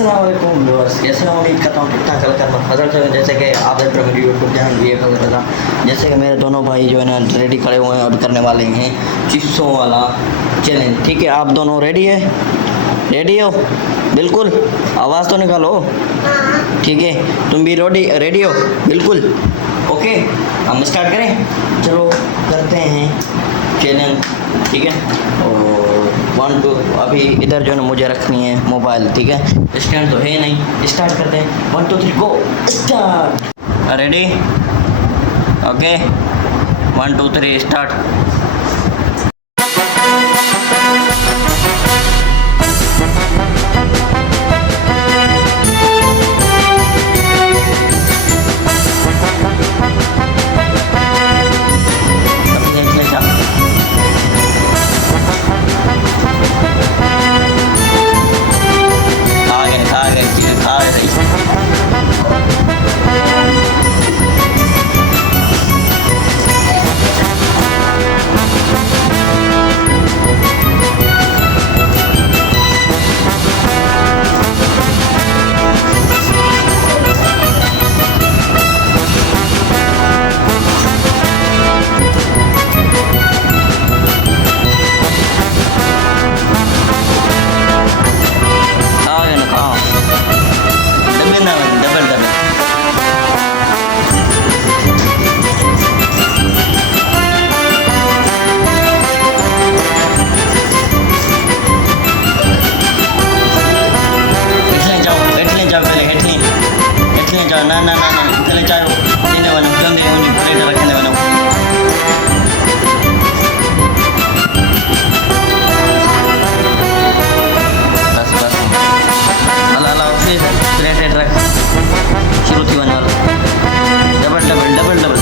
अस्सलाम वालेकुम व्यूअर्स, कैसे हो? उम्मीद करता हूँ ठीक ठाक कर हजर से जैसे कि आप देख रहे हो मेरी यूट्यूब चैनल भी था। जैसे कि मेरे दोनों भाई जो है ना रेडी खड़े हुए हैं और करने वाले हैं चिप्सों वाला चैलेंज। ठीक है, आप दोनों रेडी है? रेडी हो? बिल्कुल, आवाज़ तो निकालो। ठीक है, तुम भी रेडी हो? बिल्कुल, ओके। हम स्टार्ट करें? चलो करते हैं चैलेंज। ठीक है, और 1 2 अभी इधर जो है ना मुझे रखनी है मोबाइल। ठीक है, स्टैंड तो है नहीं। स्टार्ट करते हैं, 1 2 3 गो स्टार्ट। रेडी? Okay, 1 2 3 start. ना ना ना ना इतने चारो इन्हें बनो जल्दी उन्हें प्लेट रखने बनो। बस बस अल्लाह अल्लाह फिर प्लेट रख शुरू थी बना double double double double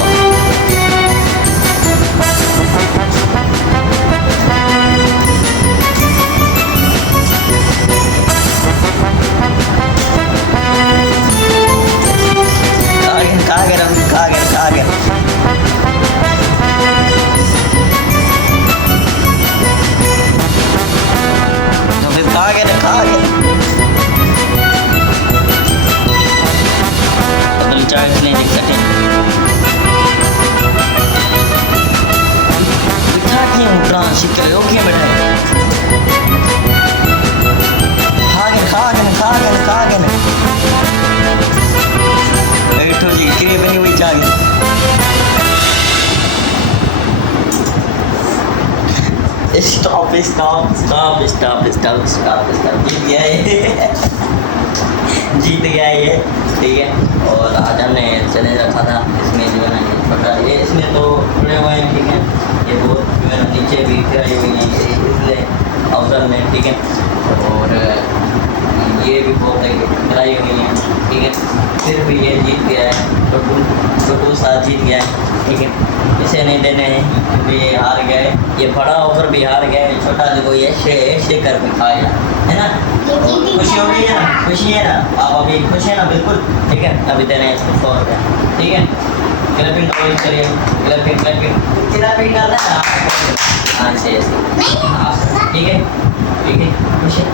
charge नहीं देख सकते। बिठा क्यों ट्रांस कर ओके बैठा खागन बैठो जी क्रिए बनी हुई चाय। Stop stop stop stop stop stop stop जीत गया ये जीत गया ये। ठीक है, और आज हमने चले रखा था इसमें जो है ना ये छोटा ये इसमें तो जुड़े हुए हैं। ठीक है, ये बहुत जो है ना नीचे भी गिराई हुई हैं इसलिए अवसर में। ठीक है, और ये भी बहुत गिराई हुई हैं। ठीक है, फिर भी ये जीत गया है, छोटू साथ जीत गया है। ठीक है, इसे नहीं देने हैं क्योंकि ये हार गया है। ये बड़ा होकर भी हार गया है, छोटा देखो ये शे कर भी खाएगा, है ना? खुशी हो गई है ना? खुशी है ना? आप अभी खुश है ना? बिल्कुल। ठीक है, अभी देने हैं इसको 100 रुपया। ठीक है, क्लैपिंग करिए, क्लैपिंग करना है। हाँ, ऐसे ठीक है, ठीक है, खुश है।